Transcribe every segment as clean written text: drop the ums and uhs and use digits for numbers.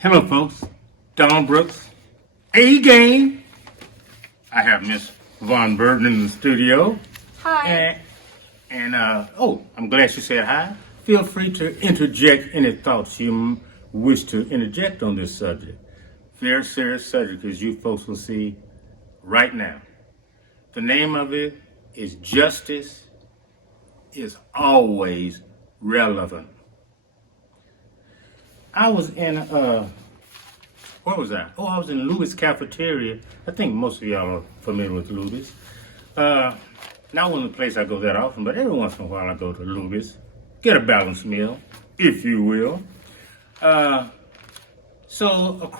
Hello, folks. Donald Brooks, A-Game. I have Miss Von Burden in the studio. Hi. And I'm glad she said hi. Feel free to interject any thoughts you wish to interject on this subject. Very serious subject, as you folks will see right now. The name of it is Justice is Always Relevant. I was in where was I? Oh, I was in Luby's cafeteria. I think most of y'all are familiar with Luby's. Not one of the places I go that often, but every once in a while I go to Luby's. Get a balanced meal, if you will. So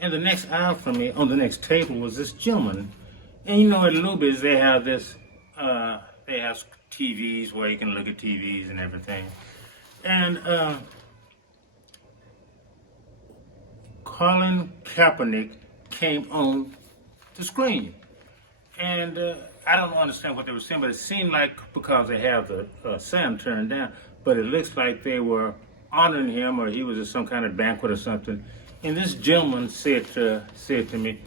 in the next aisle from me, on the next table was this gentleman. And you know, at Luby's they have they have TVs where you can look at TVs and everything. And Colin Kaepernick came on the screen. And I don't understand what they were saying, but it seemed like because they have the sound turned down, but it looks like they were honoring him or he was at some kind of banquet or something. And this gentleman said to me,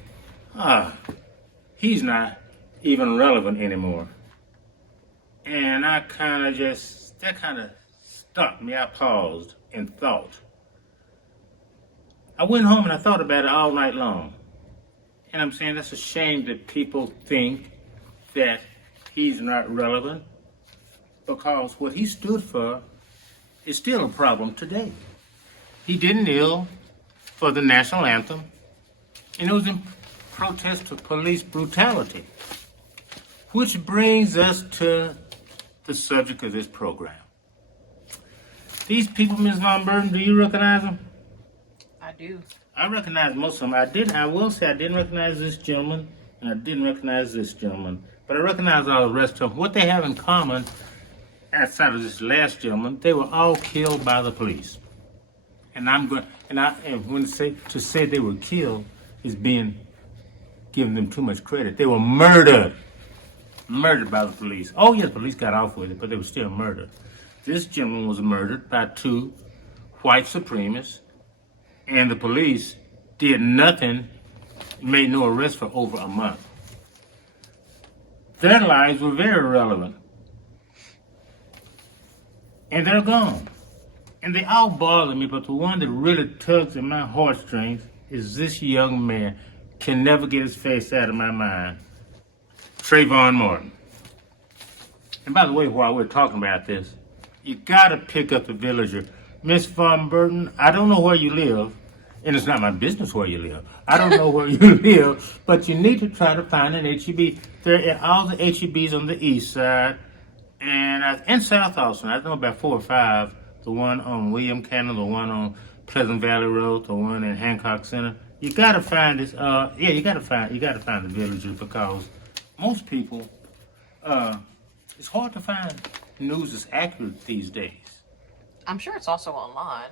he's not even relevant anymore. And that kind of stopped me. I paused and thought. I went home and I thought about it all night long. And I'm saying that's a shame that people think that he's not relevant because what he stood for is still a problem today. He didn't kneel for the national anthem, and it was in protest to police brutality, which brings us to the subject of this program. These people, Ms. Von Burden, do you recognize them? I do. I recognize most of them. I will say I didn't recognize this gentleman, and I didn't recognize this gentleman, but I recognize all the rest of them. What they have in common, outside of this last gentleman, they were all killed by the police. And when to say they were killed is giving them too much credit. They were murdered by the police. Oh yeah, the police got off with it, but they were still murdered. This gentleman was murdered by two white supremacists. And the police did nothing, made no arrest for over a month. Their lives were very relevant. And they're gone. And they all bother me, but the one that really tugs at my heartstrings is this young man. Can never get his face out of my mind. Trayvon Martin. And by the way, while we're talking about this, you gotta pick up the Villager. Miss Von Burden, I don't know where you live, and it's not my business where you live. I don't know where you live, but you need to try to find an HEB. There are all the HEBs on the east side, and South Austin. I know about 4 or 5. The one on William Cannon, the one on Pleasant Valley Road, the one in Hancock Center. You gotta find this. You gotta find the Villager because most people, it's hard to find news that's accurate these days. I'm sure it's also online.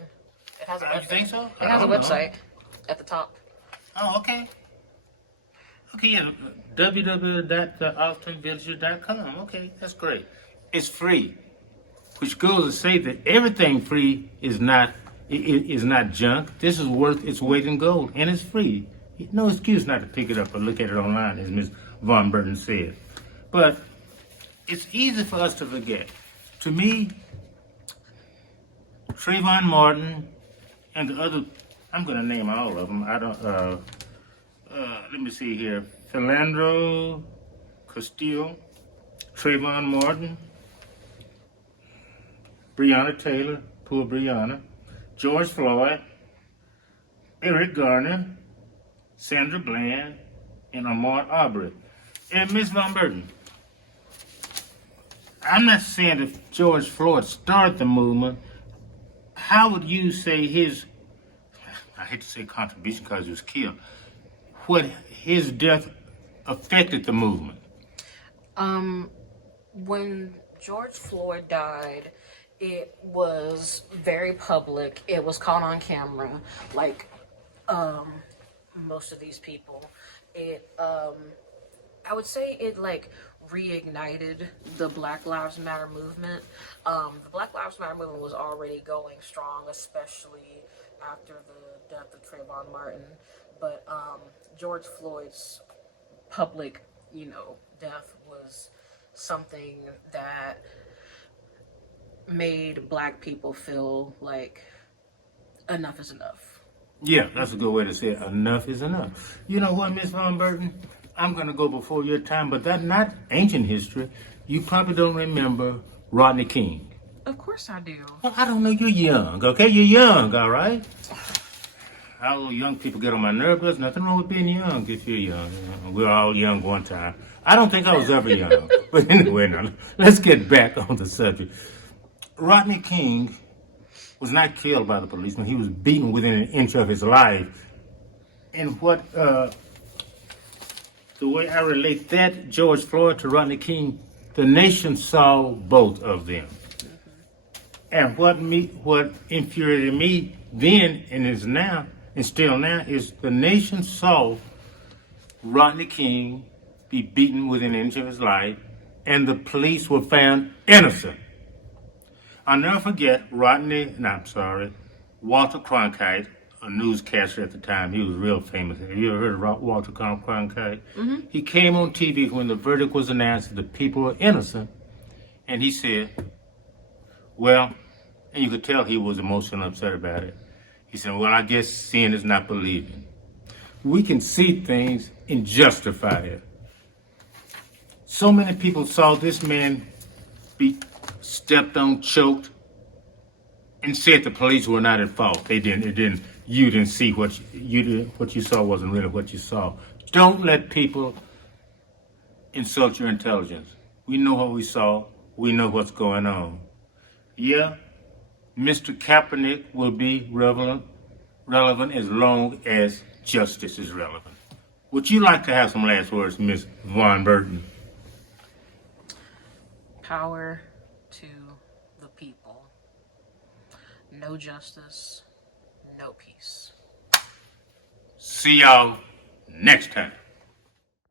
It has a You think so? It has a website at the top. Oh, okay. Okay, yeah, www.austinvillager.com. Okay, that's great. It's free, which goes to say that everything free is not junk. This is worth its weight in gold, and it's free. No excuse not to pick it up or look at it online, as Ms. Von Burden said. But it's easy for us to forget. To me, Trayvon Martin and the other, I'm going to name all of them. Let me see here. Philando Castile, Trayvon Martin, Breonna Taylor, poor Breonna, George Floyd, Eric Garner, Sandra Bland, and Ahmaud Arbery. And Ms. Von Burden, I'm not saying that George Floyd started the movement. How would you say I hate to say contribution because he was killed, what his death affected the movement? When George Floyd died, it was very public. It was caught on camera, like most of these people. I would say it like reignited the Black Lives Matter movement. The Black Lives Matter movement was already going strong, especially after the death of Trayvon Martin, but George Floyd's public, death was something that made black people feel like enough is enough. Yeah, that's a good way to say it. Enough is enough. You know what, Miss Von Burton? I'm going to go before your time, but that's not ancient history. You probably don't remember Rodney King. Of course I do. Well, I don't know. You're young, okay? You're young, all right? How young people get on my nerves. There's nothing wrong with being young if you're young. We're all young one time. I don't think I was ever young. But anyway, now, let's get back on the subject. Rodney King was not killed by the policeman. He was beaten within an inch of his life. And the way I relate that George Floyd to Rodney King, the nation saw both of them. And what infuriated me then and is now, and still now, is the nation saw Rodney King be beaten within an inch of his life, and the police were found innocent. I'll never forget Walter Cronkite, a newscaster at the time. He was real famous. Have you ever heard of Walter Cronkite? Mm-hmm. He came on TV when the verdict was announced that the people were innocent, and he said, well, and you could tell he was emotionally upset about it. He said, well, I guess seeing is not believing. We can see things and justify it. So many people saw this man be stepped on, choked, and said the police were not at fault. They didn't. You didn't see what you saw wasn't really what you saw. Don't let people insult your intelligence. We know what we saw. We know what's going on. Yeah, Mr. Kaepernick will be relevant as long as justice is relevant. Would you like to have some last words, Miss Von Burton? Power to the people. No justice, no peace. See y'all next time.